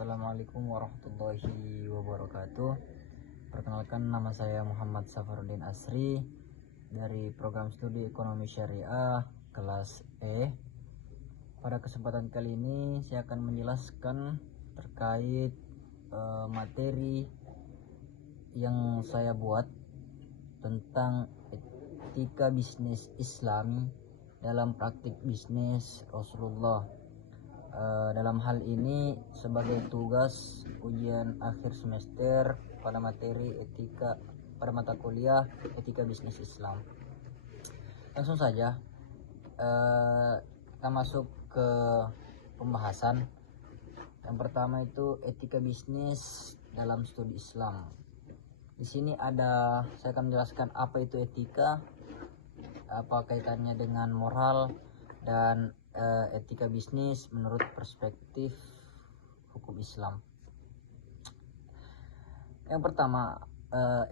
Assalamualaikum warahmatullahi wabarakatuh. Perkenalkan, nama saya Muhammad Safarudin Asri dari program studi ekonomi syariah kelas E. Pada kesempatan kali ini saya akan menjelaskan terkait materi yang saya buat tentang etika bisnis Islami dalam praktik bisnis Rasulullah. Dalam hal ini sebagai tugas ujian akhir semester pada materi etika pada mata kuliah etika bisnis Islam. Langsung saja kita masuk ke pembahasan. Yang pertama itu etika bisnis dalam studi Islam. Di sini saya akan menjelaskan apa itu etika, apa kaitannya dengan moral dan etika bisnis menurut perspektif hukum Islam. Yang pertama,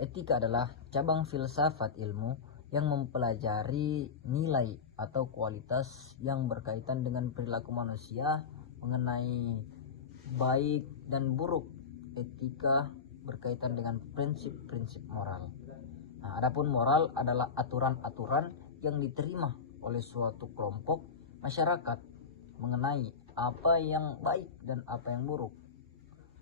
etika adalah cabang filsafat ilmu yang mempelajari nilai atau kualitas yang berkaitan dengan perilaku manusia mengenai baik dan buruk. Etika berkaitan dengan prinsip-prinsip moral. Nah, adapun moral adalah aturan-aturan yang diterima oleh suatu kelompok masyarakat mengenai apa yang baik dan apa yang buruk.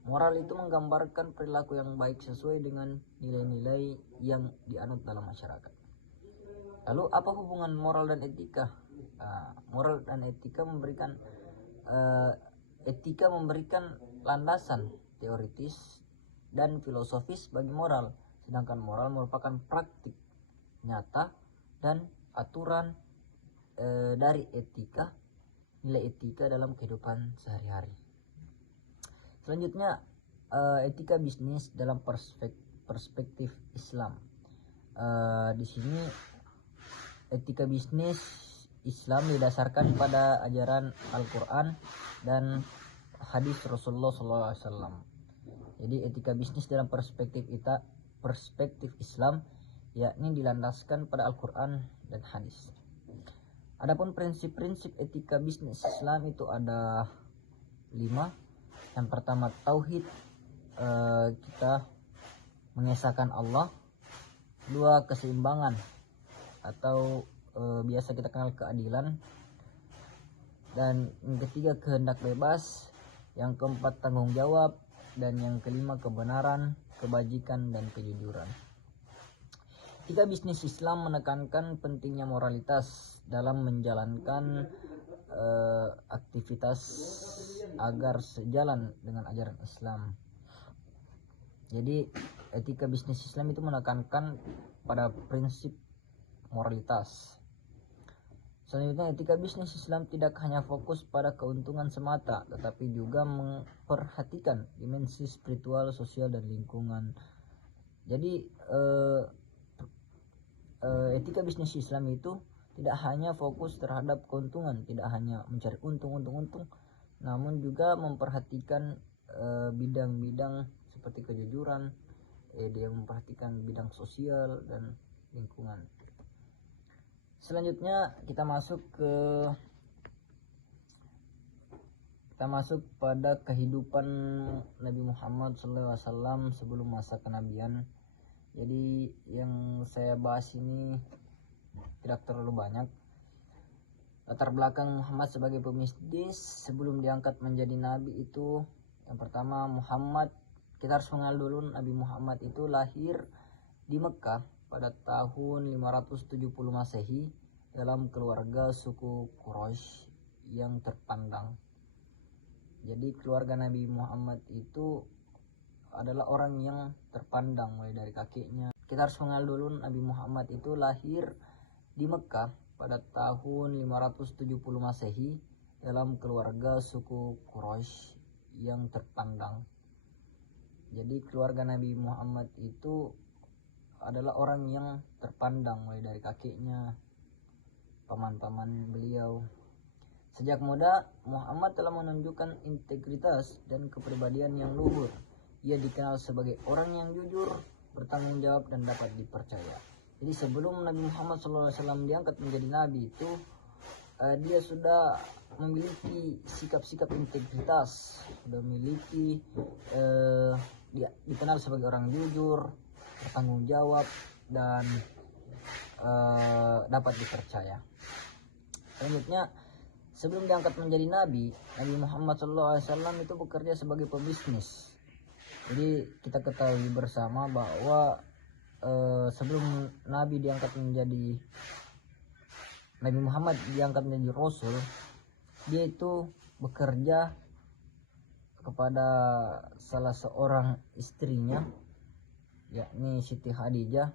Moral itu menggambarkan perilaku yang baik sesuai dengan nilai-nilai yang dianut dalam masyarakat. Lalu apa hubungan moral dan etika? Moral dan etika memberikan landasan teoritis dan filosofis bagi moral, sedangkan moral merupakan praktik nyata dan aturan dari etika, nilai etika dalam kehidupan sehari-hari. Selanjutnya, etika bisnis dalam perspektif Islam. Di sini etika bisnis Islam didasarkan pada ajaran Al-Quran dan hadis Rasulullah SAW. Jadi etika bisnis dalam perspektif Islam yakni dilandaskan pada Al-Quran dan hadis. Adapun prinsip-prinsip etika bisnis Islam itu ada 5. Yang pertama tauhid, kita mengesahkan Allah. 2, keseimbangan atau biasa kita kenal keadilan. Dan yang ketiga kehendak bebas. Yang keempat tanggung jawab. Dan yang kelima kebenaran, kebajikan dan kejujuran. Etika bisnis Islam menekankan pentingnya moralitas dalam menjalankan aktivitas agar sejalan dengan ajaran Islam. Jadi etika bisnis Islam itu menekankan pada prinsip moralitas. Selanjutnya, etika bisnis Islam tidak hanya fokus pada keuntungan semata, tetapi juga memperhatikan dimensi spiritual, sosial dan lingkungan. Jadi etika bisnis Islam itu tidak hanya fokus terhadap keuntungan, tidak hanya mencari untung, namun juga memperhatikan bidang-bidang seperti kejujuran, dia memperhatikan bidang sosial dan lingkungan. Selanjutnya kita masuk pada kehidupan Nabi Muhammad SAW sebelum masa kenabian. Jadi yang saya bahas ini tidak terlalu banyak. Latar belakang Muhammad sebagai pembisnis sebelum diangkat menjadi nabi itu, yang pertama Muhammad, kita harus mengenal dulu Nabi Muhammad itu lahir di Mekah pada tahun 570 Masehi dalam keluarga suku Quraisy yang terpandang. Jadi keluarga Nabi Muhammad itu adalah orang yang terpandang mulai dari kakeknya. Kita harus mengenal dulu Nabi Muhammad itu lahir di Mekah pada tahun 570 Masehi dalam keluarga suku Quraisy yang terpandang. Jadi keluarga Nabi Muhammad itu adalah orang yang terpandang mulai dari kakeknya, paman-paman beliau. Sejak muda Muhammad telah menunjukkan integritas dan kepribadian yang luhur. Ia dikenal sebagai orang yang jujur, bertanggung jawab dan dapat dipercaya. Jadi sebelum Nabi Muhammad SAW diangkat menjadi nabi itu, dia sudah memiliki sikap-sikap integritas, sudah memiliki dia dikenal sebagai orang jujur, bertanggung jawab, dan dapat dipercaya. Selanjutnya, sebelum diangkat menjadi Nabi Muhammad SAW itu bekerja sebagai pebisnis. Jadi kita ketahui bersama bahwa sebelum Nabi Muhammad diangkat menjadi Rasul, dia itu bekerja kepada salah seorang istrinya, yakni Siti Khadijah.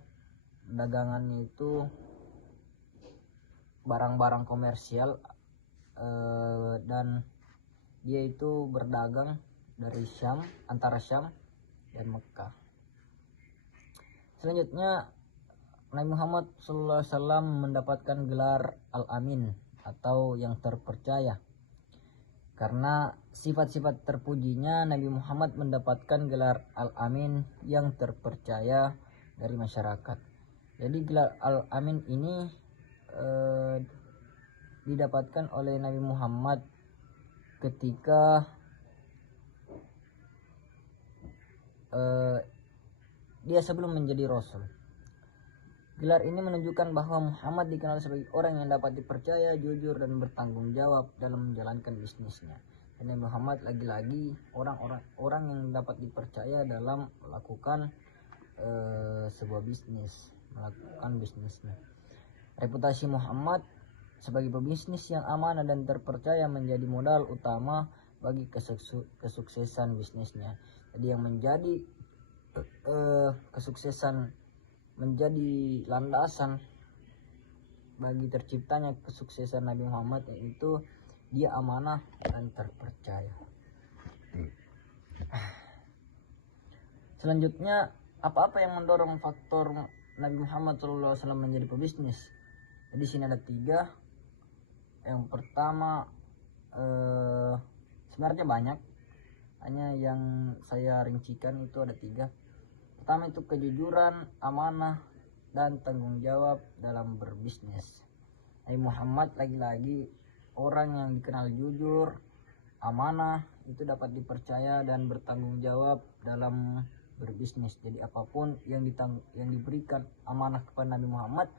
Dagangannya itu barang-barang komersial, dan dia itu berdagang dari antara Syam dan Mekah. Selanjutnya, Nabi Muhammad SAW mendapatkan gelar Al-Amin atau yang terpercaya. Karena sifat-sifat terpujinya, Nabi Muhammad mendapatkan gelar Al-Amin yang terpercaya dari masyarakat. Jadi gelar Al-Amin ini didapatkan oleh Nabi Muhammad ketika dia sebelum menjadi Rasul. Gelar ini menunjukkan bahwa Muhammad dikenal sebagai orang yang dapat dipercaya, jujur, dan bertanggung jawab dalam menjalankan bisnisnya. Dan Muhammad lagi-lagi orang yang dapat dipercaya dalam melakukan sebuah bisnis, melakukan bisnisnya. Reputasi Muhammad sebagai pebisnis yang amanah dan terpercaya menjadi modal utama bagi kesuksesan bisnisnya. Jadi yang menjadi kesuksesan, menjadi landasan bagi terciptanya kesuksesan Nabi Muhammad, yaitu dia amanah dan terpercaya. Selanjutnya, apa-apa yang mendorong faktor Nabi Muhammad SAW menjadi pebisnis? Jadi sini ada 3. Yang pertama, sebenarnya banyak, hanya yang saya rincikan itu ada 3. Pertama itu kejujuran, amanah, dan tanggung jawab dalam berbisnis. Nabi Muhammad lagi-lagi orang yang dikenal jujur, amanah, itu dapat dipercaya dan bertanggung jawab dalam berbisnis. Jadi apapun yang diberikan amanah kepada Nabi Muhammad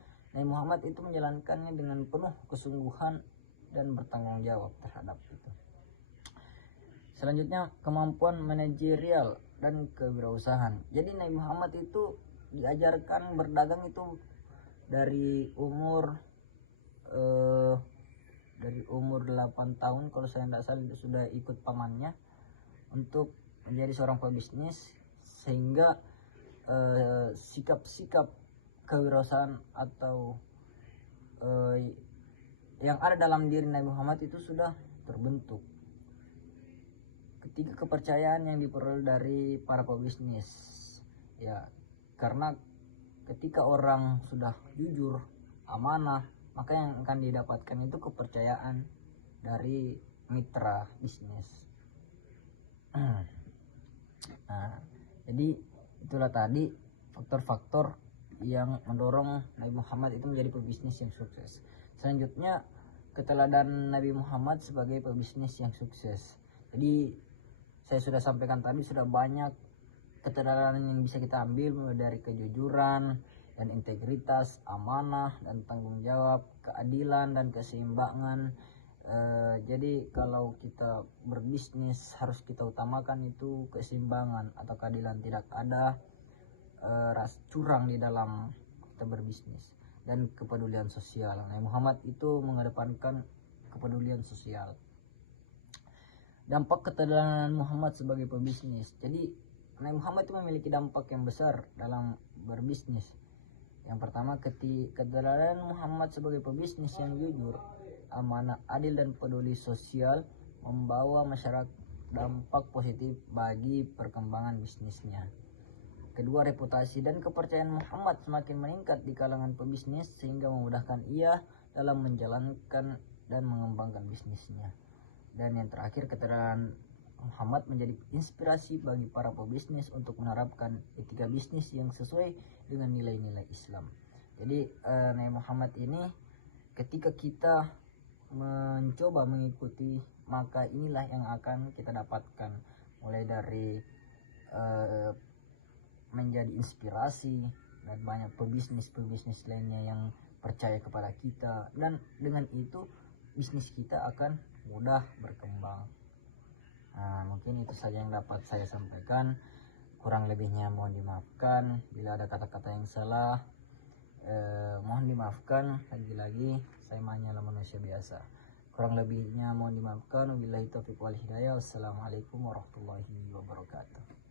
itu menjalankannya dengan penuh kesungguhan dan bertanggung jawab terhadap itu. Selanjutnya, kemampuan manajerial dan kewirausahaan. Jadi Nabi Muhammad itu diajarkan berdagang itu dari umur 8 tahun kalau saya tidak salah, sudah ikut pamannya untuk menjadi seorang pebisnis, sehingga sikap-sikap kewirausahaan atau yang ada dalam diri Nabi Muhammad itu sudah terbentuk. Ketiga, kepercayaan yang diperoleh dari para pebisnis, ya, karena ketika orang sudah jujur, amanah, maka yang akan didapatkan itu kepercayaan dari mitra bisnis. Nah, jadi itulah tadi faktor-faktor yang mendorong Nabi Muhammad itu menjadi pebisnis yang sukses. Selanjutnya, keteladanan Nabi Muhammad sebagai pebisnis yang sukses. Jadi saya sudah sampaikan tadi, sudah banyak keteladanan yang bisa kita ambil, mulai dari kejujuran dan integritas, amanah dan tanggung jawab, keadilan dan keseimbangan. Jadi kalau kita berbisnis harus kita utamakan itu keseimbangan atau keadilan, tidak ada curang di dalam kita berbisnis, dan kepedulian sosial. Nabi Muhammad itu mengedepankan kepedulian sosial. Dampak keteladanan Muhammad sebagai pebisnis. Jadi Nabi Muhammad itu memiliki dampak yang besar dalam berbisnis. Yang pertama, keteladanan Muhammad sebagai pebisnis yang jujur, amanah, adil, dan peduli sosial membawa masyarakat dampak positif bagi perkembangan bisnisnya. Kedua, reputasi dan kepercayaan Muhammad semakin meningkat di kalangan pebisnis sehingga memudahkan ia dalam menjalankan dan mengembangkan bisnisnya. Dan yang terakhir, keteladanan Muhammad menjadi inspirasi bagi para pebisnis untuk menerapkan etika bisnis yang sesuai dengan nilai-nilai Islam. Jadi Nabi Muhammad ini ketika kita mencoba mengikuti, maka inilah yang akan kita dapatkan, mulai dari menjadi inspirasi dan banyak pebisnis lainnya yang percaya kepada kita, dan dengan itu bisnis kita akan mudah berkembang. Nah, mungkin itu saja yang dapat saya sampaikan. Kurang lebihnya mohon dimaafkan. Bila ada kata-kata yang salah, mohon dimaafkan. Lagi-lagi saya hanyalah manusia biasa. Kurang lebihnya mohon dimaafkan. Wabillahi taufiq wal hidayah. Wassalamualaikum warahmatullahi wabarakatuh.